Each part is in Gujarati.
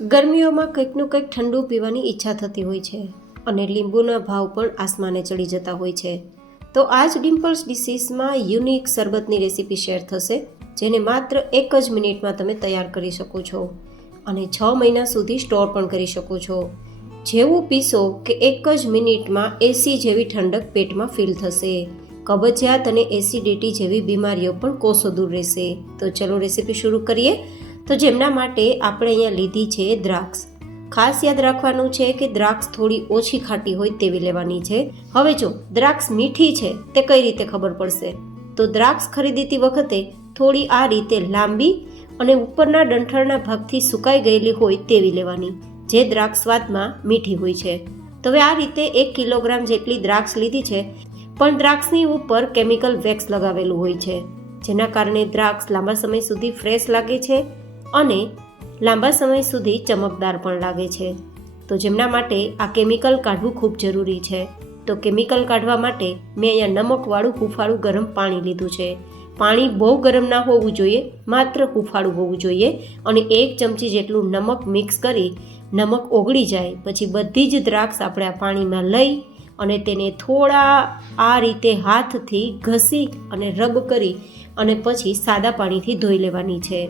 ગરમીઓમાં કંઈકનું કંઈક ઠંડુ પીવાની ઈચ્છા થતી હોય છે અને લીંબુના ભાવ પણ આસમાને ચડી જતા હોય છે. તો આ જ ડિમ્પલ્સ ડિશીસમાં યુનિક શરબતની રેસીપી શેર થશે, જેને માત્ર 1 જ મિનિટમાં તમે તૈયાર કરી શકો છો અને 6 મહિના સુધી સ્ટોર પણ કરી શકો છો. જેવું પીશો કે 1 જ મિનિટમાં એસી જેવી ઠંડક પેટમાં ફીલ થશે. કબજિયાત અને એસિડિટી જેવી બીમારીઓ પણ કોસો દૂર રહેશે. તો ચલો રેસીપી શરૂ કરીએ. તો જેમના માટે આપણે અહીંયા લીધી છે દ્રાક્ષ. ખાસ યાદ રાખવાનું છે કે દ્રાક્ષ થોડી ઓછી ખાટી હોય તેવી લેવાની છે. હવે જો દ્રાક્ષ મીઠી છે તે કઈ રીતે ખબર પડશે? તો દ્રાક્ષ ખરીદતી વખતે થોડી આ રીતે લાંબી અને ઉપરના ડંઠળના ભાગથી સુકાઈ ગયેલી હોય તેવી લેવાની, જે દ્રાક્ષ સ્વાદમાં મીઠી હોય છે. તો હવે આ રીતે 1 કિલોગ્રામ જેટલી દ્રાક્ષ લીધી છે, પણ દ્રાક્ષની ઉપર કેમિકલ વેક્સ લગાવેલું હોય છે, જેના કારણે દ્રાક્ષ લાંબા સમય સુધી ફ્રેશ લાગે છે અને લાંબા સમય સુધી ચમકદાર પણ લાગે છે. તો જેમના માટે આ કેમિકલ કાઢવું ખૂબ જરૂરી છે. તો કેમિકલ કાઢવા માટે મેં અહીંયા નમકવાળું હૂંફાળું ગરમ પાણી લીધું છે. પાણી બહુ ગરમ ના હોવું જોઈએ, માત્ર હૂંફાળું હોવું જોઈએ અને 1 ચમચી જેટલું નમક મિક્સ કરી નમક ઓગળી જાય પછી બધી જ દ્રાક્ષ આપણે આ પાણીમાં લઈ અને તેને થોડા આ રીતે હાથથી ઘસી અને રબ કરી અને પછી સાદા પાણીથી ધોઈ લેવાની છે.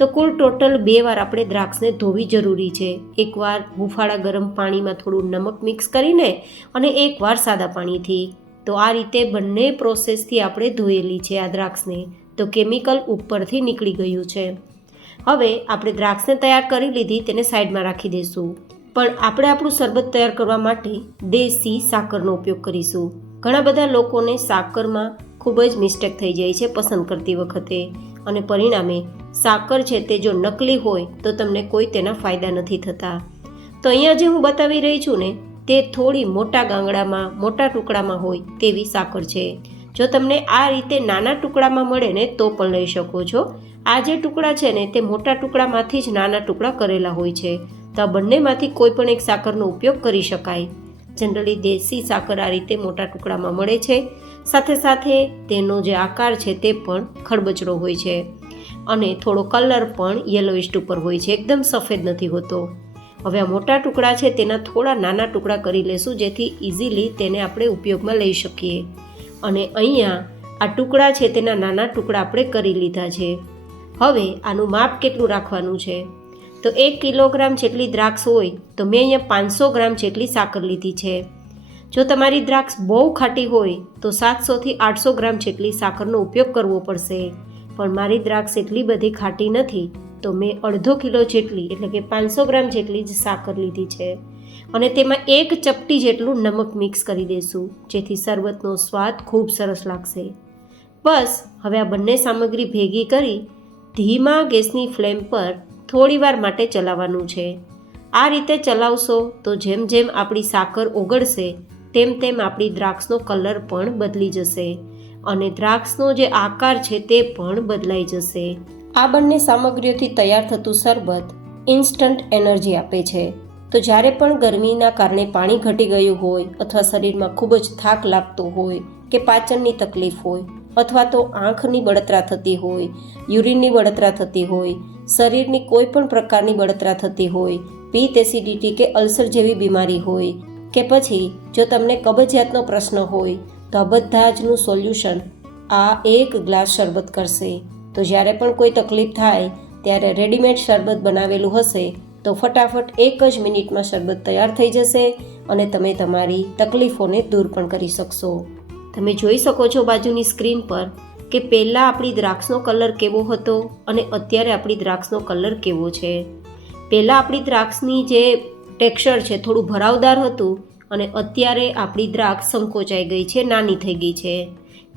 તો કુલ ટોટલ 2 વાર આપણે દ્રાક્ષને ધોવી જરૂરી છે. એકવાર હૂંફાળા ગરમ પાણીમાં થોડું નમક મિક્સ કરીને અને એકવાર સાદા પાણીથી. તો આ રીતે બંને પ્રોસેસથી આપણે ધોયેલી છે આ દ્રાક્ષને. તો કેમિકલ ઉપરથી નીકળી ગયું છે. હવે આપણે દ્રાક્ષને તૈયાર કરી લીધી, તેને સાઈડમાં રાખી દઈશું. પણ આપણે આપણું શરબત તૈયાર કરવા માટે દેશી સાકરનો ઉપયોગ કરીશું. ઘણા બધા લોકોને સાકરમાં ખૂબ જ મિસ્ટેક થઈ જાય છે પસંદ કરતી વખતે, અને પરિણામે સાકર છે તે જો નકલી હોય તો તમને કોઈ તેના ફાયદા નથી થતા. તો અહીંયા જે હું બતાવી રહી છું ને તે થોડી મોટા ગાંગડામાં મોટા ટુકડામાં હોય તેવી સાકર છે. જો તમને આ રીતે નાના ટુકડામાં મળે ને તો પણ લઈ શકો છો. આ જે ટુકડા છે ને તે મોટા ટુકડામાંથી જ નાના ટુકડા કરેલા હોય છે. તો આ બંનેમાંથી કોઈ પણ એક સાકરનો ઉપયોગ કરી શકાય. જનરલી દેશી સાકર આ રીતે મોટા ટુકડામાં મળે છે. સાથે સાથે તેનો જે આકાર છે તે પણ ખરબચડો હોય છે અને થોડો કલર પણ યલોઇશ ઉપર હોય છે, એકદમ સફેદ નથી હોતો. હવે આ મોટા ટુકડા છે તેના થોડા નાના ટુકડા કરી લેશું, જેથી ઇઝીલી તેને આપણે ઉપયોગમાં લઈ શકીએ. અને અહીંયા આ ટુકડા છે તેના નાના ટુકડા આપણે કરી લીધા છે. હવે આનું માપ કેટલું રાખવાનું છે? તો 1 કિલોગ્રામ જેટલી દ્રાક્ષ હોય તો મેં અહીંયા 500 ગ્રામ જેટલી સાકર લીધી છે. જો તમારી દ્રાક્ષ બહુ ખાટી હોય તો 700 થી 800 ગ્રામ જેટલી સાકરનો ઉપયોગ કરવો પડશે. પણ મારી દ્રાક્ષ એટલી બધી ખાટી નથી, તો મેં 1/2 કિલો જેટલી એટલે કે 500 ગ્રામ જેટલી જ સાકર લીધી છે અને તેમાં 1 ચપટી જેટલું નમક મિક્સ કરી દઈશું, જેથી શરબતનો સ્વાદ ખૂબ સરસ લાગશે. બસ હવે આ બંને સામગ્રી ભેગી કરી ધીમા ગેસની ફ્લેમ પર થોડીવાર માટે ચલાવવાનું છે. આ રીતે ચલાવશો તો જેમ જેમ આપણી સાકર ઓગળશે તેમ તેમ આપણી દ્રાક્ષનો કલર પણ બદલી જશે અને દ્રાક્ષનો જે આકાર છે તે પણ બદલાઈ જશે. આ બંને સામગ્રીઓથી તૈયાર થતું શરબત ઇન્સ્ટન્ટ એનર્જી આપે છે. તો જ્યારે પણ ગરમીના કારણે પાણી ઘટી ગયું હોય અથવા શરીરમાં ખૂબ જ થાક લાગતો હોય કે પાચનની તકલીફ હોય અથવા તો આંખની બળતરા થતી હોય, યુરિનની બળતરા થતી હોય, શરીરની કોઈ પણ પ્રકારની બળતરા થતી હોય, પિત્ત, એસિડિટી કે અલ્સર જેવી બીમારી હોય કે પછી જો તમને કબજિયાતનો પ્રશ્ન હોય તો આ બધા જનું સોલ્યુશન આ 1 ગ્લાસ શરબત કરશે. તો જ્યારે પણ કોઈ તકલીફ થાય ત્યારે રેડીમેડ શરબત બનાવેલું હશે તો ફટાફટ 1 જ મિનિટમાં શરબત તૈયાર થઈ જશે અને તમે તમારી તકલીફોને દૂર પણ કરી શકશો. તમે જોઈ શકો છો બાજુની સ્ક્રીન પર કે પહેલાં આપણી દ્રાક્ષનો કલર કેવો હતો અને અત્યારે આપણી દ્રાક્ષનો કલર કેવો છે. પહેલાં આપણી દ્રાક્ષની જે ટેક્સચર છે થોડું ભરાવદાર હતું અને અત્યારે આપણી દ્રાક્ષ સંકોચાઈ ગઈ છે, નાની થઈ ગઈ છે,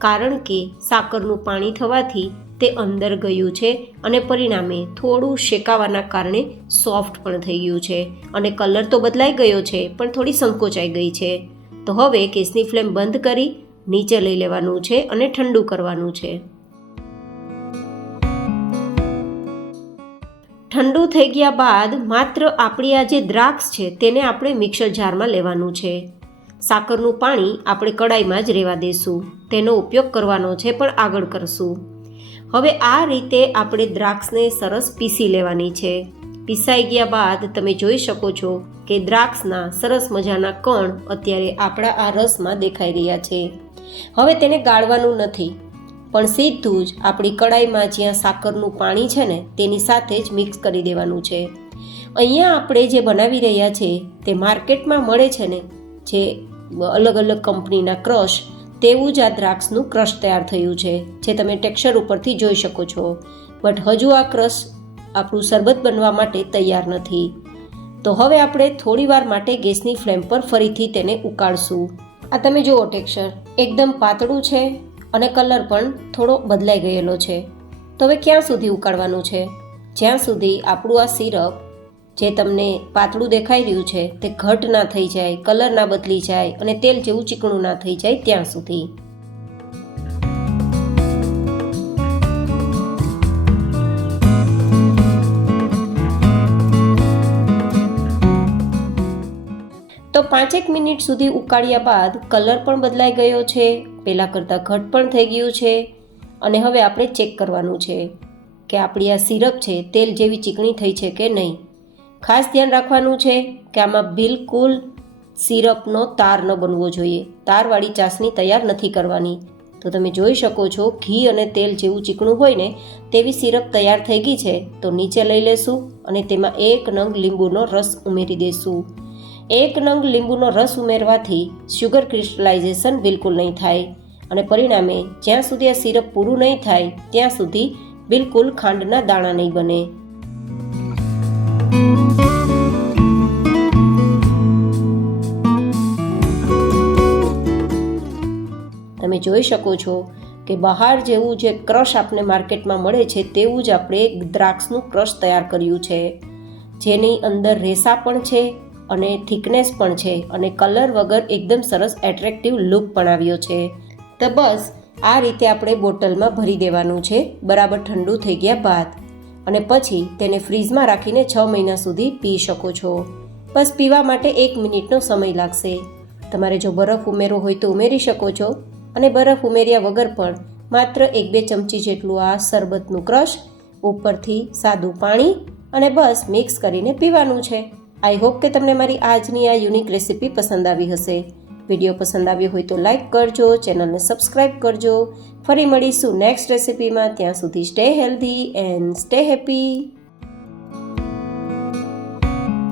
કારણ કે સાકરનું પાણી થવાથી તે અંદર ગયું છે અને પરિણામે થોડું શેકાવાના કારણે સોફ્ટ પણ થઈ ગયું છે અને કલર તો બદલાઈ ગયો છે પણ થોડી સંકોચાઈ ગઈ છે. તો હવે ગેસની ફ્લેમ બંધ કરી નીચે લઈ લેવાનું છે અને ઠંડુ કરવાનું છે. ઠંડુ થઈ ગયા બાદ માત્ર આપણી આ જે દ્રાક્ષ છે તેને આપણે મિક્સર જારમાં લેવાનું છે. સાકરનું પાણી આપણે કડાઈમાં જ રહેવા દઈશું, તેનો ઉપયોગ કરવાનો છે પણ આગળ કરશું. હવે આ રીતે આપણે દ્રાક્ષને સરસ પીસી લેવાની છે. પીસાઈ ગયા બાદ તમે જોઈ શકો છો કે દ્રાક્ષના સરસ મજાના કણ અત્યારે આપણા આ રસમાં દેખાઈ રહ્યા છે. હવે તેને ગાળવાનું નથી, પણ સીધું જ આપણી કડાઈમાં જ્યાં સાકરનું પાણી છે ને તેની સાથે જ મિક્સ કરી દેવાનું છે. અહીંયા આપણે જે બનાવી રહ્યા છે તે માર્કેટમાં મળે છે ને જે અલગ અલગ કંપનીના ક્રશ, તેવું જ આ દ્રાક્ષનું ક્રશ તૈયાર થયું છે, જે તમે ટેક્સચર ઉપરથી જોઈ શકો છો. બટ હજુ આ ક્રશ આપણું શરબત બનવા માટે તૈયાર નથી. તો હવે આપણે થોડી વાર માટે ગેસની ફ્લેમ પર ફરીથી તેને ઉકાળશું. આ તમે જુઓ, ટેક્સચર એકદમ પાતળું છે અને કલર પણ થોડો બદલાઈ ગયેલો છે. તો હવે ક્યાં સુધી ઉકાળવાનું છે? જ્યાં સુધી આપણું આ સિરપ જે તમને પાતળું દેખાઈ રહ્યું છે તે ઘટ ના થઈ જાય, કલર ના બદલી જાય અને તેલ જેવું ચીકણું ના થઈ જાય ત્યાં સુધી. તો 5 મિનિટ સુધી ઉકાળ્યા બાદ કલર પણ બદલાઈ ગયો છે, પહેલાં કરતાં ઘટ પણ થઈ ગયું છે. અને હવે આપણે ચેક કરવાનું છે કે આપણી આ સિરપ છે તેલ જેવી ચીકણી થઈ છે કે નહીં. ખાસ ધ્યાન રાખવાનું છે કે આમાં બિલકુલ સિરપનો તાર ન બનવો જોઈએ. તારવાળી ચાસણી તૈયાર નથી કરવાની. તો તમે જોઈ શકો છો ઘી અને તેલ જેવું ચીકણું હોય ને તેવી સિરપ તૈયાર થઈ ગઈ છે. તો નીચે લઈ લેશું અને તેમાં 1 નંગ લીંબુનો રસ ઉમેરી દઈશું. 1 નંગ લીંબુનો રસ ઉમેરવાથી શુગર ક્રિસ્ટલાઇઝેશન બિલકુલ નહીં થાય અને પરિણામે જ્યાં સુધી આ સિરપ પૂરું નહીં થાય ત્યાં સુધી બિલકુલ ખાંડના દાણા નહીં બને. તમે જોઈ શકો છો કે બહાર જેવું જે ક્રશ આપણે માર્કેટમાં મળે છે તેવું જ આપણે દ્રાક્ષનું ક્રશ તૈયાર કર્યું છે, જેની અંદર રેસા પણ છે અને થિકનેસ પણ છે અને કલર વગર એકદમ સરસ એટ્રેક્ટિવ લુક પણ આવ્યો છે. તો બસ આ રીતે આપણે બોટલમાં ભરી દેવાનું છે બરાબર ઠંડુ થઈ ગયા બાદ, અને પછી તેને ફ્રીઝમાં રાખીને 6 મહિના સુધી પી શકો છો. બસ પીવા માટે 1 મિનિટનો સમય લાગશે. તમારે જો બરફ ઉમેરવો હોય તો ઉમેરી શકો છો, અને બરફ ઉમેર્યા વગર પણ માત્ર 1-2 ચમચી જેટલું આ શરબતનું ક્રશ, ઉપરથી સાદું પાણી અને બસ મિક્સ કરીને પીવાનું છે. આઈ હોપ કે તમને મારી આજની આ યુનિક રેસીપી પસંદ આવી હશે. વિડીયો પસંદ આવ્યો હોય તો લાઈક કરજો, ચેનલને સબસ્ક્રાઈબ કરજો. ફરી મળીશું નેક્સ્ટ રેસીપીમાં. ત્યાં સુધી stay healthy and stay happy.